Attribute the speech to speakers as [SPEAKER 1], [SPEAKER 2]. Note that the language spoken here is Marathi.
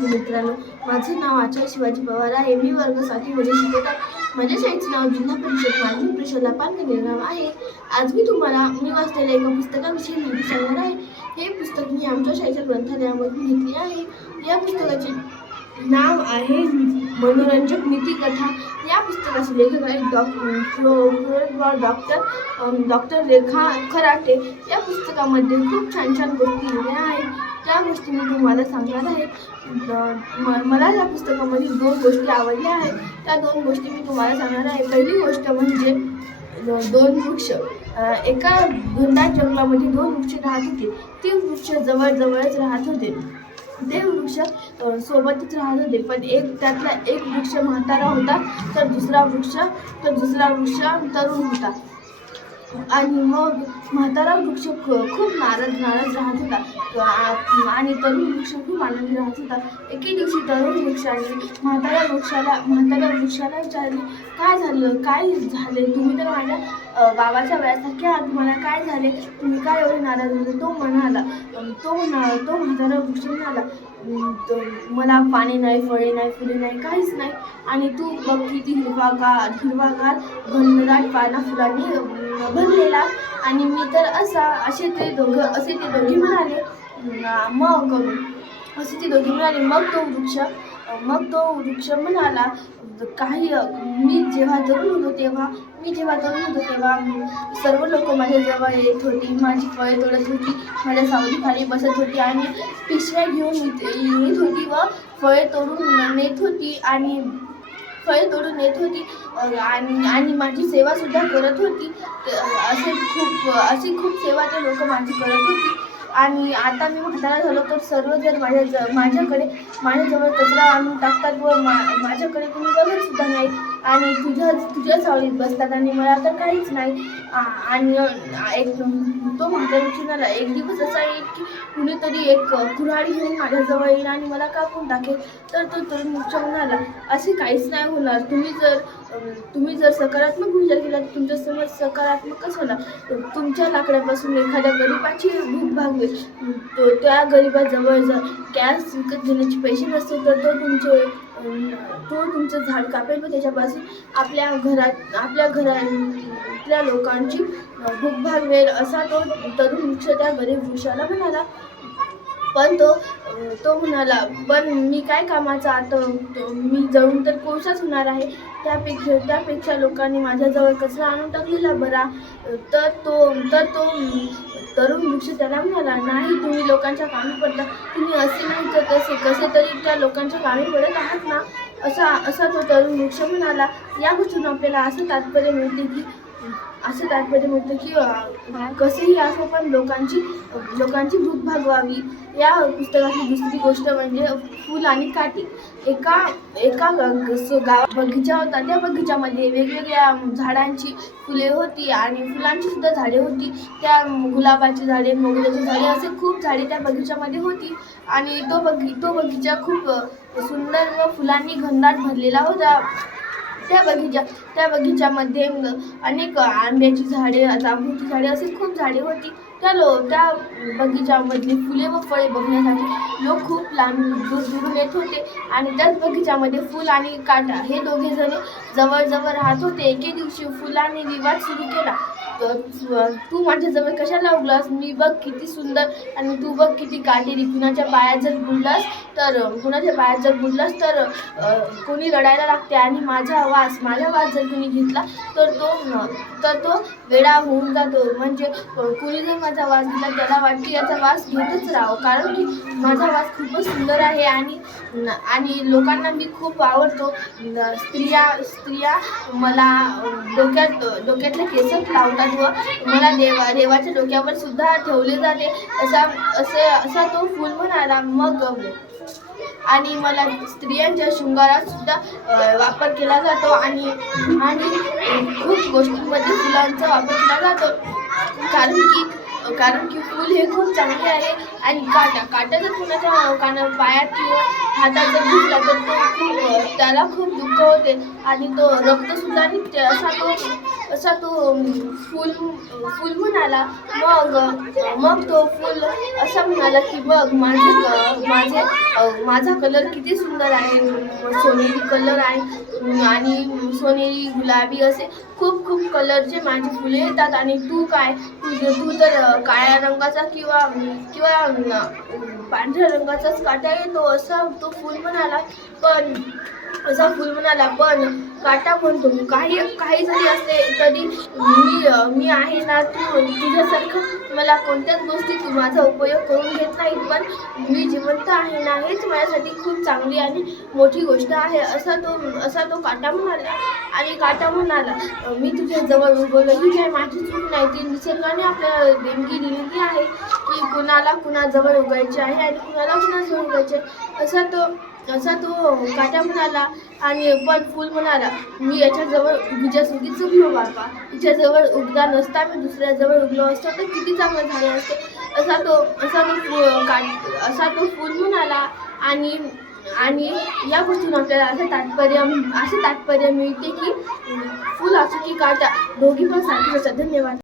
[SPEAKER 1] विद्यार्थी मित्रांनो. माझं नाव आचार्य शिवाजी पवार आहे. मी वर्ग सातवीमध्ये म्हणजे शिकत आहे. माझ्या शाळेचं नाव जिल्हा परिषद. माध्यमिक प्रशाला पालघर नाव आहे. आज मी तुम्हाला मी वाचलेल्या एका पुस्तकाविषयी माहिती सांगणार आहे. हे पुस्तक मी आमच्या शाळेच्या ग्रंथालयामध्ये घेतले आहे. या पुस्तकाचे नाव आहे मनोरंजक नीतिकथा. या पुस्तकाचे लेखक आहेत डॉ डॉक्टर डॉक्टर रेखा खराटे. या पुस्तकामध्ये खूप छान छान गोष्टी लिहिल्या आहेत. त्या गोष्टी मी तुम्हाला सांगणार आहे म- मला या पुस्तकामध्ये दोन गोष्टी आवडल्या आहेत. त्या दोन गोष्टी मी तुम्हाला सांगणार आहे. पहिली गोष्ट म्हणजे दोन वृक्ष. एका घनदाट जंगलामध्ये दोन वृक्ष राहत होते. ते वृक्ष जवळजवळच राहत होते. ते वृक्ष सोबतच राहत होते. पण एक त्यातला एक वृक्ष म्हातारा होता तर दुसरा वृक्ष तर दुसरा वृक्ष तरुण होता. आणि मग म्हातारा वृक्ष खूप नाराज नाराज राहत होता. आणि तरुण वृक्ष खूप आनंदी राहत होता. एके दिवशी तरुण वृक्षाने म्हाताऱ्या वृक्षाला म्हाताऱ्या वृक्षाला विचारले काय झालं? काय झाले तुम्ही तर माझ्या बाबाच्या वयासारखे आहात. तुम्हाला काय झाले? तुम्ही काय एवढे नाराज होते? तो म्हणाला तो म्हणा तो म्हातारा वृक्ष म्हणाला तो- मला पाणी नाही फळे नाही फुले नाही काहीच नाही. आणि तू बघ किती हिरवागार हिरवागार घनदाट पाना फुलांनी भरलेला. आणि मी तर असा असे ते दोघं असे ते दोघे म्हणाले मग असे ते दोघे म्हणाले मग तो वृक्ष मग तो वृक्ष म्हणाला काही मी जेव्हा तरुण होतो तेव्हा मी जेव्हा तरुण होतो तेव्हा सर्व लोक माझ्या जवळ येत होती. माझी फळे तोडत होती माझ्या सावलीखाली बसत होती आणि पिशव्या घेऊन येत येत होती व फळे तोडून नेत होती आणि फळे तोडून येत होती. आणि आणि माझी सेवासुद्धा करत होती. असे खूप अशी खूप सेवा ते लोक माझी करत होती. आणि आता मी म्हातारा झालो तर सर्वजण माझ्या ज माझ्याकडे माझ्याजवळ कचरा आणून टाकतात व मा माझ्याकडे कोणी बघतसुद्धा नाही. आणि तुझ्या तुझ्या सावलीत बसतात आणि मला तर काहीच नाही. आणि एक तो म्हातारा चिनाला एक दिवस असा येईल की कुणीतरी एक कुऱ्हाडी घेऊन माझ्याजवळ येईल आणि मला कापून टाकेल. तर तो तरुण वृक्ष म्हणाला असे काहीच नाही होणार. तुम्ही जर तुम्ही जर सकारात्मक विचार केला तर तुमचा समज सकारात्मकच होणार. तुमच्या लाकडापासून एखाद्या गरिबाची भूक भागवेल अं, तो त्या गरिबाजवळ जर गॅस विकत घेण्याचे पैसे नसतील तर तो तुमचे तो तुमचं झाड कापेल व त्याच्यापासून आपल्या घरात आपल्या घरातल्या लोकांची भूक भागवेल असा तो तरुण वृक्ष त्या गरीब वृक्षाला म्हणाला. पण तो तो म्हणाला पण मी काय कामाचा आता तो मी जळून तर कोळसाच होणार आहे. त्यापेक्षा त्यापेक्षा लोकांनी माझ्याजवळ कचरा आणून टाकलेला बरा? तर तो तर तो तरुण वृक्ष त्याला म्हणाला नाही तुम्ही लोकांच्या कामी पडता. तुम्ही असे नाही तर तसे. कसे तरी त्या लोकांच्या कामी पडत आहात ना? असा असा तो तरुण वृक्ष म्हणाला. या गोष्टीतून आपल्याला असं तात्पर्य मिळते की असं तात्पर्य मिळतं की कसेही असो पण लोकांची लोकांची भूक भागवावी. या पुस्तकाची दुसरी गोष्ट म्हणजे फूल आणि काठी. एका एका ग- गावात बगीचा होता. त्या बगीच्यामध्ये वेगवेगळ्या झाडांची फुले होती आणि फुलांची सुद्धा झाडे होती. त्या गुलाबाची झाडे मोगऱ्याची झाडे असे खूप झाडे त्या बगीच्यामध्ये होती. आणि तो बगी तो बगीचा खूप सुंदर व फुलांनी घनदाट भरलेला होता. त्या बगीचा त्या बगीच्यामध्ये अनेक आंब्याची झाडे जांभूळची झाडे अशी खूप झाडे होती. त्या लो त्या बगीच्यामधली फुले व फळे बघण्यासाठी लोक खूप लांब दूर दूरून येत होते. आणि त्याच बगीच्यामध्ये फुल आणि काटा हे दोघे जण जवळजवळ राहत होते. एके दिवशी फुलाने विवाद सुरू केला. तर तू माझ्याजवळ कशाला उगलास? मी बघ किती सुंदर आणि तू बघ किती काटेरी. कुणाच्या पायात जर बुडलास तर कुणाच्या पायात जर बुडलास तर कोणी रडायला लागते. आणि माझा वास माझा वास जर कुणी घेतला तर तो तर तो वेडा होऊन जातो. म्हणजे कुणी जर माझा वास दिला त्याला वाटते याचा वास घेतच राहावं. कारण की माझा वास खूपच सुंदर आहे आणि आणि लोकांना मी खूप आवडतो. स्त्रिया स्त्रिया मला डोक्यात डोक्यातले केसच लावतात व मला देवा देवाच्या डोक्यावर सुद्धा ठेवले जाते. असा असे असा तो फुल म्हणाला मग आणि मला स्त्रियांच्या शृंगारात सुद्धा वापर केला जातो आणि आणि खूप गोष्टींमध्ये फुलांचा वापर केला जातो. कारण की कारण की फूल हे खूप चांगले आहे. आणि काटा काटा जर कुणाच्या काना पायात किंवा हातात जर घुसला तर तो खूप त्याला खूप दुःख होते. आणि तो रक्तसुद्धा निघते. असा तो असा तो फूल फुल फुल म्हणाला मग मग तो फुल असा म्हणाला की बघ माझे माझे माझा कलर किती सुंदर आहे. सोनेरी कलर आहे. आणि सोनेरी गुलाबी असे खूप खूप कलरचे माझी फुले येतात. आणि तू काय? तू तू तर काळ्या रंगाचा किंवा किंवा पांढऱ्या रंगाचाच काटा येतो असा तो फुल म्हणाला. पण असा फुल म्हणाला पण काटा म्हणतो काही काही जरी असले तरी मी मी आहे ना तू तुझ्यासारखं मला कोणत्याच गोष्टी तू माझा उपयोग करून घेत नाही पण मी जिवंत आहे ना हेच माझ्यासाठी खूप चांगली आणि मोठी गोष्ट आहे असा तो असा तो काटा म्हणाला. आणि काटा म्हणाला मी तुझ्या जवळ उगवलं ही काय माझी चूक नाही. ती निसर्गाने आपल्याला देणगी दिलेली आहे की कुणाला कुणाजवळ उगायचे आहे आणि कुणाला कुणाजवळ उगायचे असा तो असा तो काटा म्हणाला आणि पण फुल म्हणाला मी याच्याजवळ तुझ्यासाठी चुकलो बाबा तिच्याजवळ उगला नसता मी दुसऱ्याजवळ उगलो असतो तर किती चांगलं झालं असते. असा तो असा तो फु- काट असा तो फुल म्हणाला आणि आणि या गोष्टीतून आपल्याला असं तात्पर्य असं तात्पर्य मिळते की फुल असो की काटा दोघी पण सारखीच असतात. धन्यवाद.